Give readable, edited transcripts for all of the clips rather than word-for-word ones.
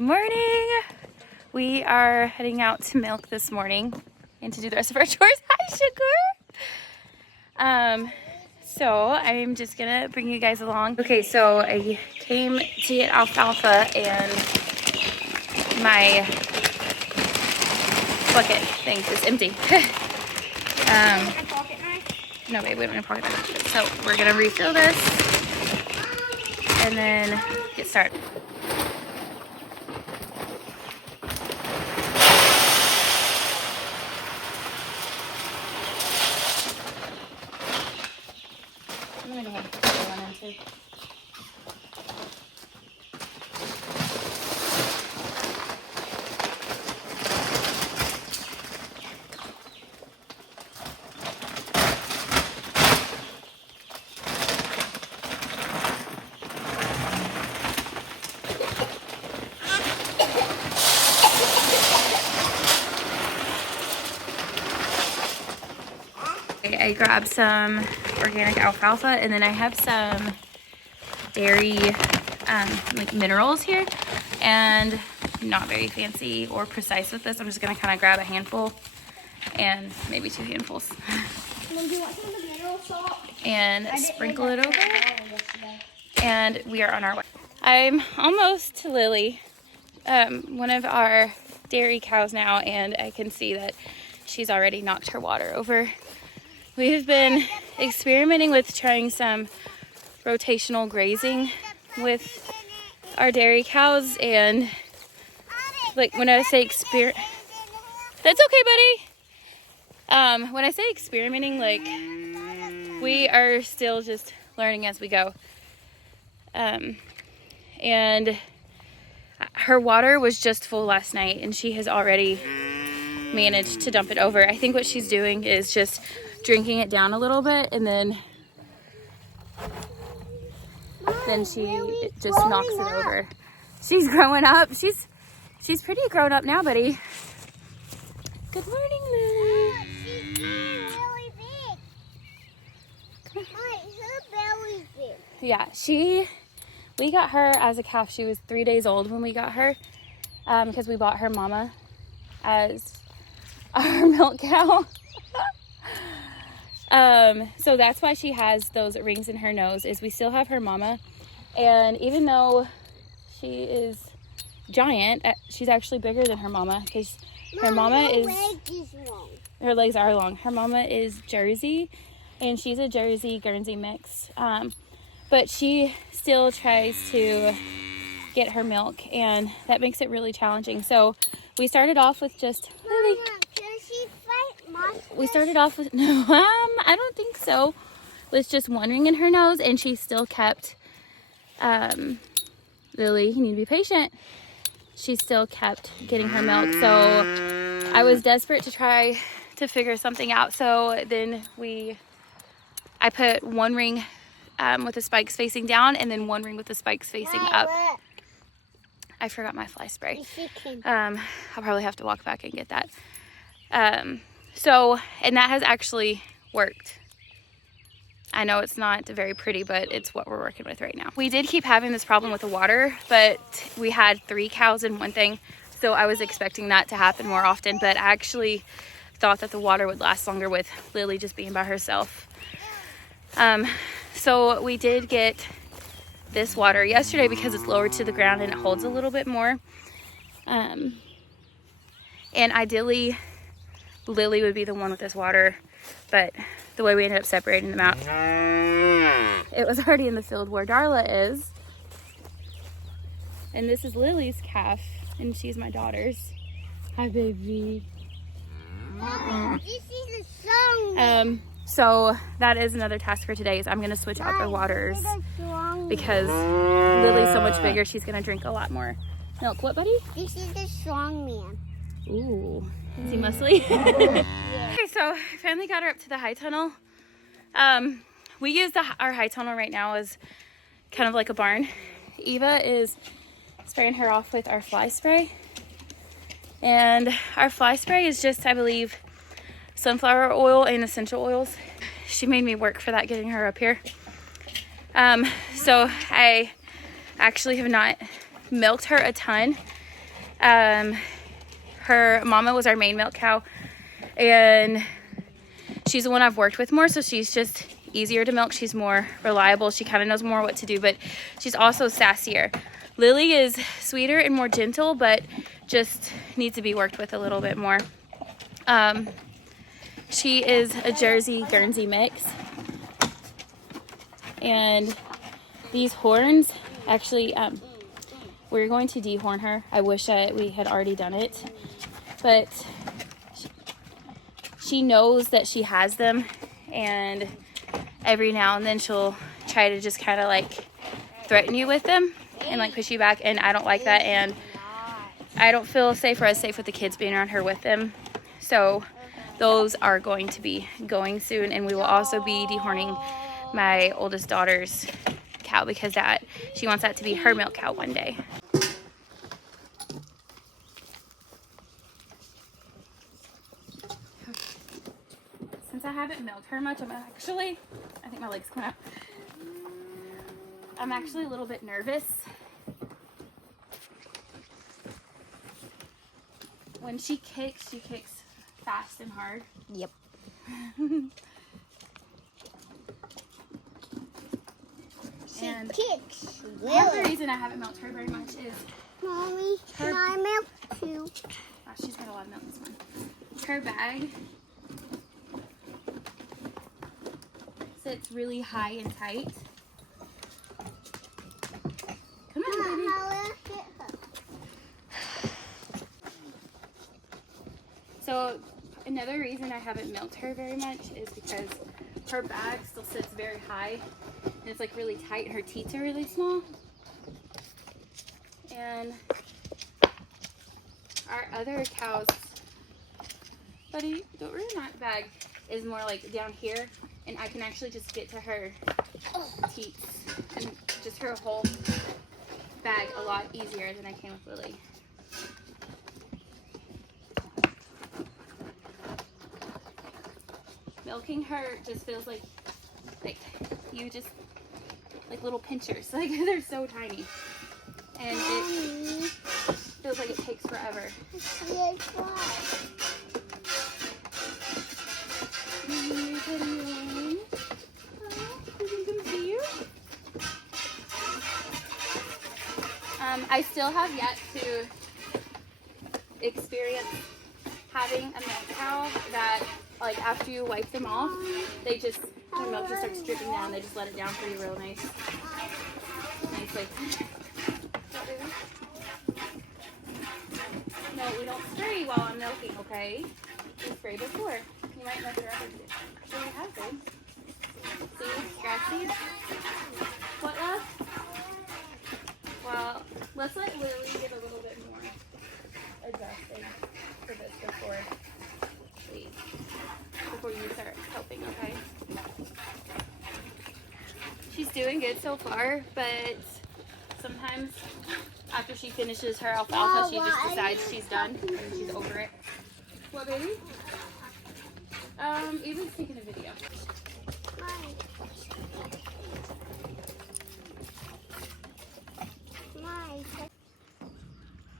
morning. We are heading out to milk this morning and to do the rest of our chores. Hi, Sugar. So I'm just gonna bring you guys along. Okay, so I came to get alfalfa and my bucket thing is empty. No, babe, we don't need a pocket knife. So we're gonna refill this and then get started. I'm gonna go ahead and put the one in too. I grabbed some organic alfalfa, and then I have some dairy like minerals here, and I'm not very fancy or precise with this. I'm just gonna kind of grab a handful and maybe 2 handfuls. Mom, do you want some of the mineral salt? And sprinkle it over. And we are on our way. I'm almost to Lily, one of our dairy cows now, and I can see that she's already knocked her water over. We've been experimenting with trying some rotational grazing with our dairy cows, and like when I say that's okay, buddy. When I say experimenting, like we are still just learning as we go. And her water was just full last night, and she has already managed to dump it over. I think what she's doing is just drinking it down a little bit, and then she just knocks it over. She's growing up. She's pretty grown up now, buddy. Good morning, Lily. She's really big. Her belly's big. Yeah, we got her as a calf. She was 3 days old when we got her, because we bought her mama as our milk cow. So that's why she has those rings in her nose, is we still have her mama. And even though she is giant, she's actually bigger than her mama, because her mama is long. Her legs are long. Her mama is Jersey, and she's a Jersey Guernsey mix. But she still tries to get her milk, and that makes it really challenging. So we started off with just Lily. We started off with no, I don't think so. With just one ring in her nose, and she still kept Lily, you need to be patient. She still kept getting her milk. So I was desperate to try to figure something out. So then I put one ring with the spikes facing down, and then one ring with the spikes facing up. I forgot my fly spray. I'll probably have to walk back and get that. And that has actually worked. I know it's not very pretty, but it's what we're working with right now. We did keep having this problem with the water, but we had 3 cows in one thing, so I was expecting that to happen more often, but I actually thought that the water would last longer with Lily just being by herself. So we did get this water yesterday because it's lower to the ground and it holds a little bit more. And ideally, Lily would be the one with this water, but the way we ended up separating them out, it was already in the field where Darla is. And this is Lily's calf, and she's my daughter's. Hi, baby. This is a song. So that is another task for today, is I'm going to switch out their waters because Lily's so much bigger, she's going to drink a lot more milk. What, buddy? This is the strong man. Ooh. Is he muscly? Okay, so I finally got her up to the high tunnel. We use our high tunnel right now as kind of like a barn. Eva is spraying her off with our fly spray. And our fly spray is just, I believe, sunflower oil and essential oils. She made me work for that, getting her up here. So I actually have not milked her a ton Her mama was our main milk cow, and she's the one I've worked with more, so she's just easier to milk. She's more reliable. She kind of knows more what to do, but she's also sassier. Lily is sweeter and more gentle, but just needs to be worked with a little bit more. She is a Jersey Guernsey mix, and these horns, actually, we're going to dehorn her. I wish we had already done it, but she knows that she has them, and every now and then she'll try to just kind of like threaten you with them and like push you back, and I don't like that, and I don't feel safe or as safe with the kids being around her with them. So those are going to be going soon, and we will also be dehorning my oldest daughter's cow because she wants that to be her milk cow one day. Since I haven't milked her much, I think my leg's coming out. I'm actually a little bit nervous. When she kicks fast and hard. Yep. And kicks. Part of the reason I haven't milked her very much is Mommy, can I milk too? Oh, she's got a lot of milk this one. Her bag sits really high and tight. Come on, baby. How will I get her? So another reason I haven't milked her very much is because her bag still sits very high and it's like really tight and her teats are really small. And our other cows, buddy, the Renat bag is more like down here, and I can actually just get to her teats and just her whole bag a lot easier than I can with Lily. Milking her just feels like you just like little pinchers, like they're so tiny, and it feels like it takes forever. I still have yet to experience having a milk cow that, like, after you wipe them off, their milk just starts dripping down. They just let it down for you real nice. Nicely. No, we don't spray while I'm milking, okay? We spray before. You might mess her up with it. So we have them. See? Grass seeds? What else? Well, let's let Lily get a little bit more adjusting for this before you start helping, okay? She's doing good so far, but sometimes after she finishes her alfalfa, she just decides she's done and she's over it. What, baby? Eva's taking a video.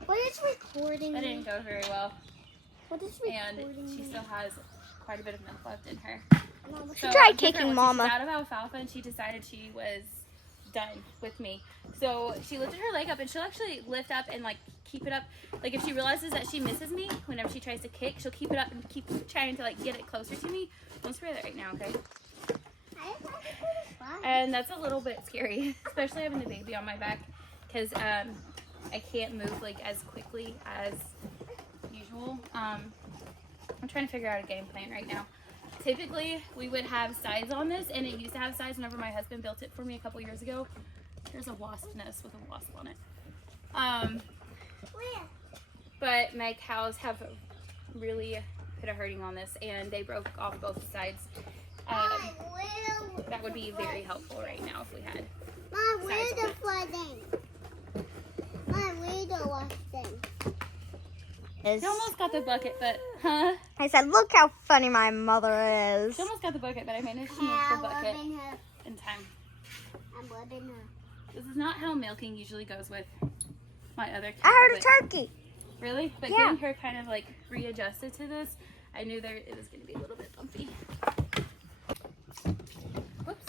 What is recording? That didn't go very well. What is recording? And she still has quite a bit of milk left in her. She tried kicking Mama. She's out of alfalfa, and she decided she was done with me. So she lifted her leg up, and she'll actually lift up and like keep it up. Like if she realizes that she misses me, whenever she tries to kick, she'll keep it up and keep trying to like get it closer to me. Don't spray that right now, okay? And that's a little bit scary, especially having the baby on my back, because I can't move like as quickly as usual. I'm trying to figure out a game plan right now. Typically, we would have sides on this, and it used to have sides whenever my husband built it for me a couple years ago. There's a wasp nest with a wasp on it. But my cows have really put a hurting on this, and they broke off both sides. That would be very helpful right now if we had. Mom, where's the flooding? Mom, where's the washing? She almost got the bucket, but I said, look how funny my mother is. She almost got the bucket, but I managed to move the bucket in time. I'm loving her. This is not how milking usually goes with my other cow. I heard a turkey. Really? But Yeah. getting her kind of like readjusted to this, I knew it was going to be a little bit bumpy. Whoops.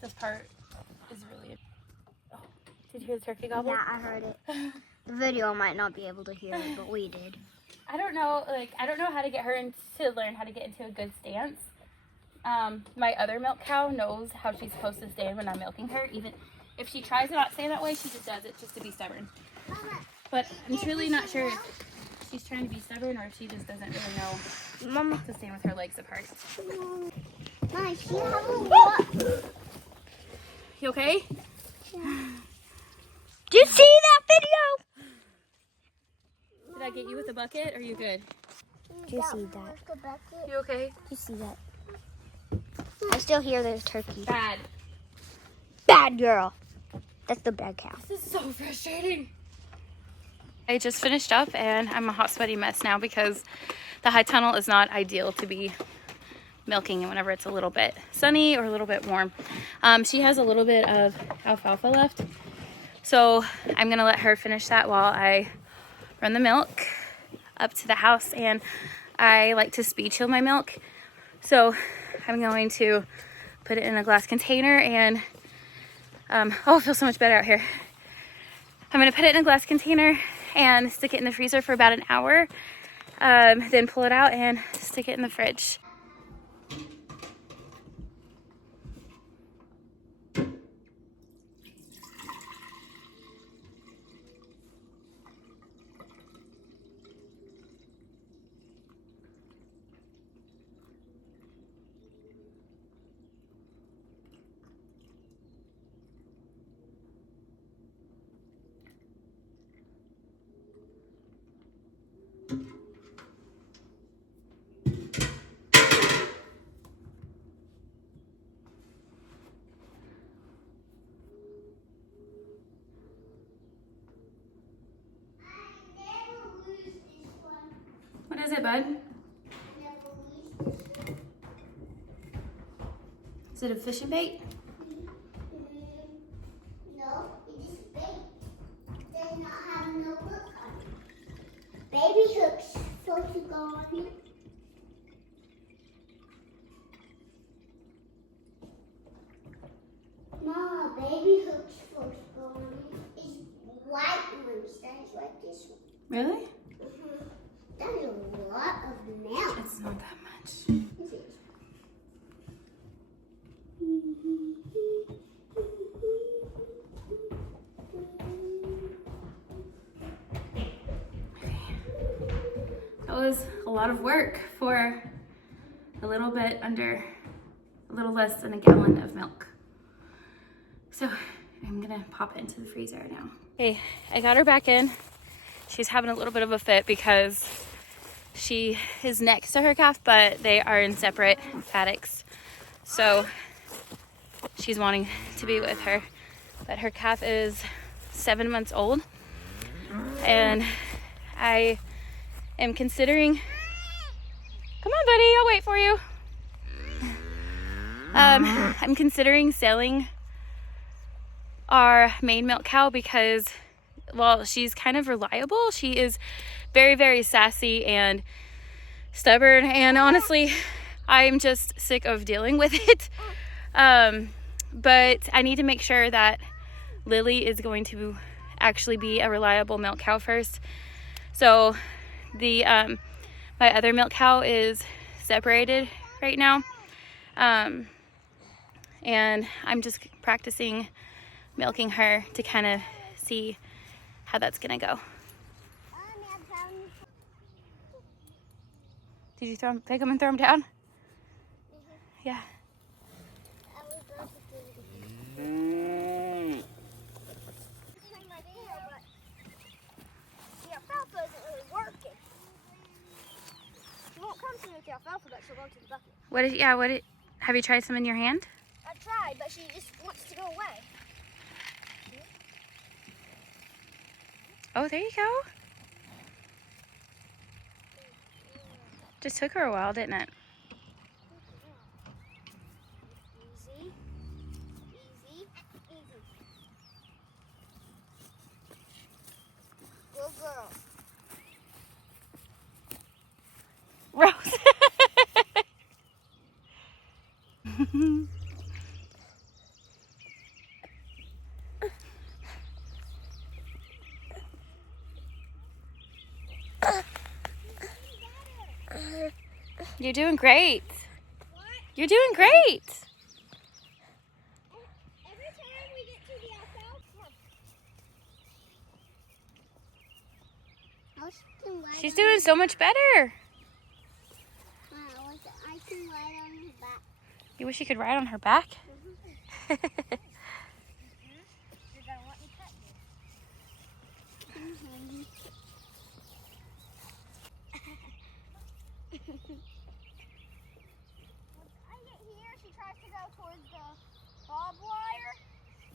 This part is really... Oh, did you hear the turkey gobble? Yeah, I heard it. The video might not be able to hear it, but we did. I don't know how to get her to learn how to get into a good stance. My other milk cow knows how she's supposed to stand when I'm milking her. Even if she tries to not stay that way, she just does it just to be stubborn. But I'm truly not sure if she's trying to be stubborn or if she just doesn't really know Mama. to stand with her legs apart. Mom, she have a lot. You okay? Did you see that video? Did I get you with a bucket? Are you good? Did you see that? You okay? Did you see that? I still hear the turkey. Bad. Bad girl. That's the bad cow. This is so frustrating. I just finished up and I'm a hot sweaty mess now because the high tunnel is not ideal to be milking whenever it's a little bit sunny or a little bit warm. She has a little bit of alfalfa left, so I'm gonna let her finish that while I run the milk up to the house. And I like to speed chill my milk, so I'm going to put it in a glass container and oh, it feels so much better out here. I'm gonna put it in a glass container and stick it in the freezer for about an hour, then pull it out and stick it in the fridge. What is it, bud? Is it a fishing bait? No, it is bait. Does not have no hook on it. Baby hooks supposed to go on it. No, baby hooks supposed to go on it. It's white ones. That's like this one. Really? That is a lot of milk. It's not that much. This is. That was a lot of work for a little less than a gallon of milk. So I'm gonna pop it into the freezer now. Okay, I got her back in. She's having a little bit of a fit because she is next to her calf, but they are in separate paddocks. So she's wanting to be with her. But her calf is 7 months old. And I am considering, come on buddy, I'll wait for you. I'm considering selling our main milk cow because, well, she's kind of reliable. She is very, very sassy and stubborn, and honestly, I'm just sick of dealing with it. But I need to make sure that Lily is going to actually be a reliable milk cow first. So the my other milk cow is separated right now, and I'm just practicing milking her to kind of see how that's gonna go. Did you pick them and throw them down? Yeah. The alfalfa isn't really working. She won't come to me with the alfalfa, but she'll go to the bucket. Have you tried some in your hand? I tried, but she just wants to go away. Oh, there you go. Just took her a while, didn't it? Easy. Easy. Easy. Good girl. Rose. You're doing great. What? You're doing great. Every time we get to the alfalfa. She's doing so much better. I can ride on his back. You wish you could ride on her back? You're gonna want me to cut you. Once I get here, she tries to go towards the barbed wire,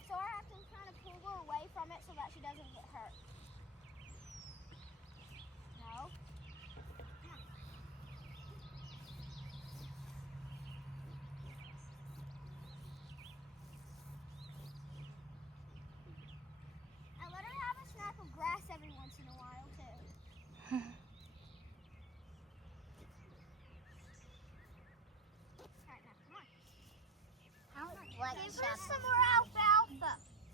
so I have to kind of pull her away from it so that she doesn't get hurt. No. I let her have a snack of grass every once in a while, too. Alright, now, come on. Give her some more alfalfa.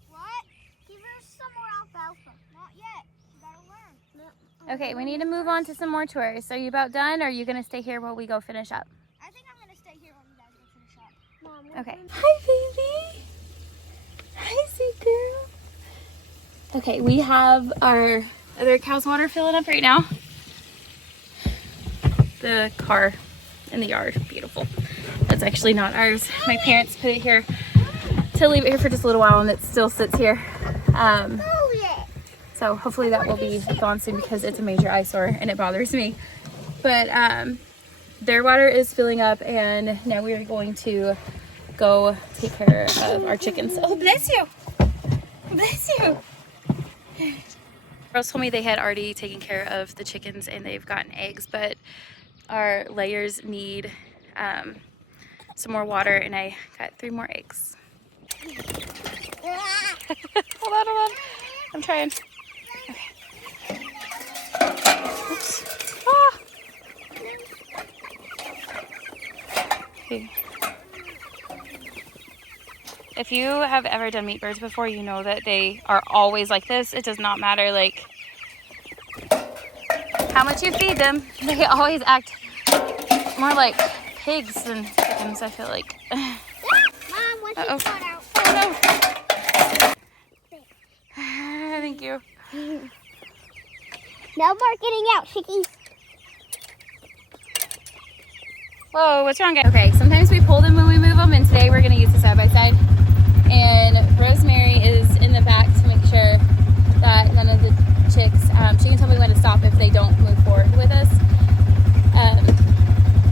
What? Give her some more alfalfa. Not yet. You gotta learn. Okay, we need to move on to some more chores. So are you about done, or are you going to stay here while we go finish up? I think I'm gonna stay here while you guys go finish up. Mom, Okay. Hi, baby. Hi, sweet girl. Okay, we have our other cow's water filling up right now. The car in the yard, beautiful. That's actually not ours. My parents put it here to leave it here for just a little while, and it still sits here. So hopefully that will be gone soon because it's a major eyesore and it bothers me. But their water is filling up, and now we are going to go take care of our chickens. Oh, bless you. Bless you. Girls told me they had already taken care of the chickens and they've gotten eggs, but our layers need some more water, and I got 3 more eggs. Hold on. I'm trying. Okay. Oops. Ah. Okay. If you have ever done meat birds before, you know that they are always like this. It does not matter like how much you feed them. They always act more like pigs than chickens, I feel like. Mom, what's Uh-oh. your foot out? Oh no. Thank you. No more getting out, chickies. Whoa, what's wrong, guys? Okay, sometimes we pull them when we move them, and today we're going to use the side-by-side. And Rosemary is in the back to make sure that none of the chicks, she can tell me when to stop if they don't move forward with us.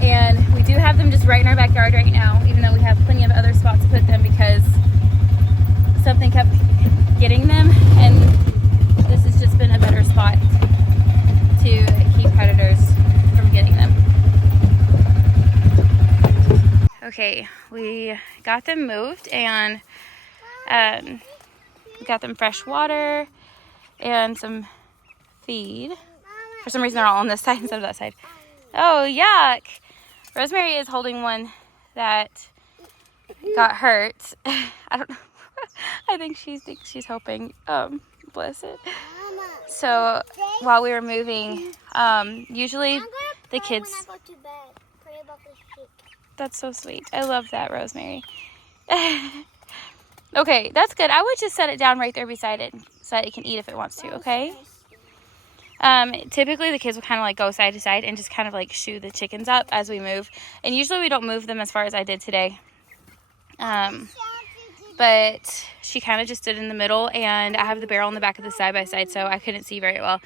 And we do have them just right in our backyard right now, even though we have plenty of other spots to put them because something kept getting them, and this has just been a better spot to keep predators from getting them. Okay, we got them moved, and we got them fresh water and some feed. For some reason they're all on this side instead of that side. Oh, yuck! Rosemary is holding one that got hurt. I don't know. I think she thinks she's helping. Bless it. So while we were moving, usually the kids. When I go to bed, pray about this chick. That's so sweet. I love that, Rosemary. Okay, that's good. I would just set it down right there beside it so that it can eat if it wants to, okay? Typically the kids will kind of like go side to side and just kind of like shoo the chickens up as we move. And usually we don't move them as far as I did today. But she kind of just stood in the middle, and I have the barrel in the back of the side-by-side, so I couldn't see very well.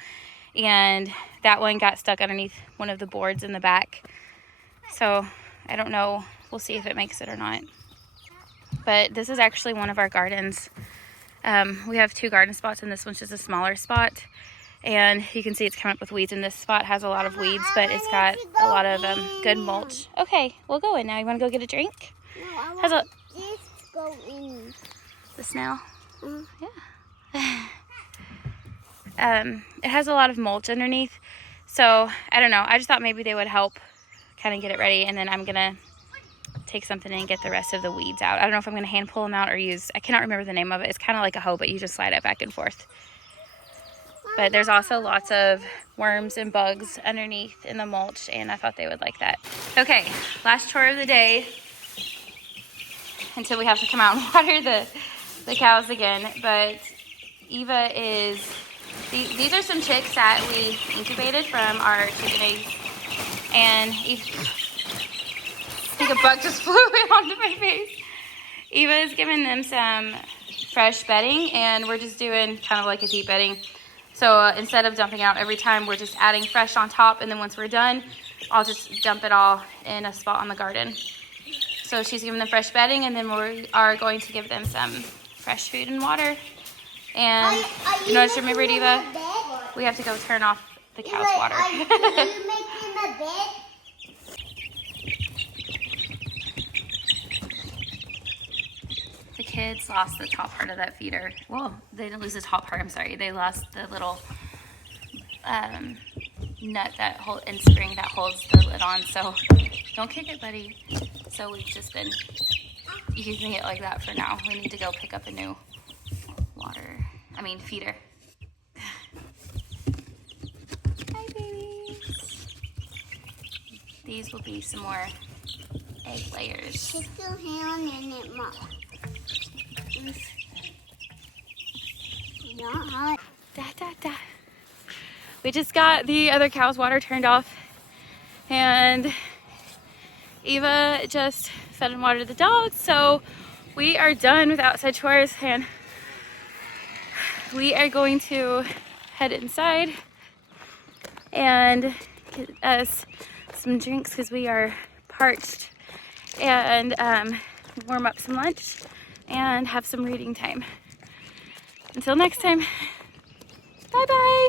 And that one got stuck underneath one of the boards in the back. So I don't know. We'll see if it makes it or not. But this is actually one of our gardens. We have 2 garden spots, and this one's just a smaller spot. And you can see it's coming up with weeds, and this spot has a lot of weeds, but it's got a lot of good mulch. Okay, we'll go in now. You want to go get a drink? No, I Has a want this to go in. the smell? Mm. Yeah. It has a lot of mulch underneath, so I don't know. I just thought maybe they would help kind of get it ready, and then I'm gonna take something and get the rest of the weeds out. I don't know if I'm gonna hand pull them out or use, I cannot remember the name of it. It's kind of like a hoe, but you just slide it back and forth. But there's also lots of worms and bugs underneath in the mulch, and I thought they would like that. Okay, last chore of the day until we have to come out and water the cows again. But Eva is, these are some chicks that we incubated from our chicken eggs. And I think a bug just flew onto my face. Eva is giving them some fresh bedding, and we're just doing kind of like a deep bedding. So instead of dumping out every time, we're just adding fresh on top, and then once we're done, I'll just dump it all in a spot on the garden. So she's giving them fresh bedding, and then we are going to give them some fresh food and water. And you know what, remember, Eva? We have to go turn off the cow's water. Are you making a bed? The kids lost the top part of that feeder. Well, they didn't lose the top part, I'm sorry. They lost the little nut that and spring that holds the lid on. So don't kick it, buddy. So we've just been using it like that for now. We need to go pick up a new feeder. Hi, babies. These will be some more egg layers. She's still hanging in it, Mom. Not hot. Da, da, da. We just got the other cow's water turned off, and Eva just fed and watered the dogs, so we are done with outside chores, and we are going to head inside and get us some drinks because we are parched, and warm up some lunch and have some reading time. Until next time, bye bye.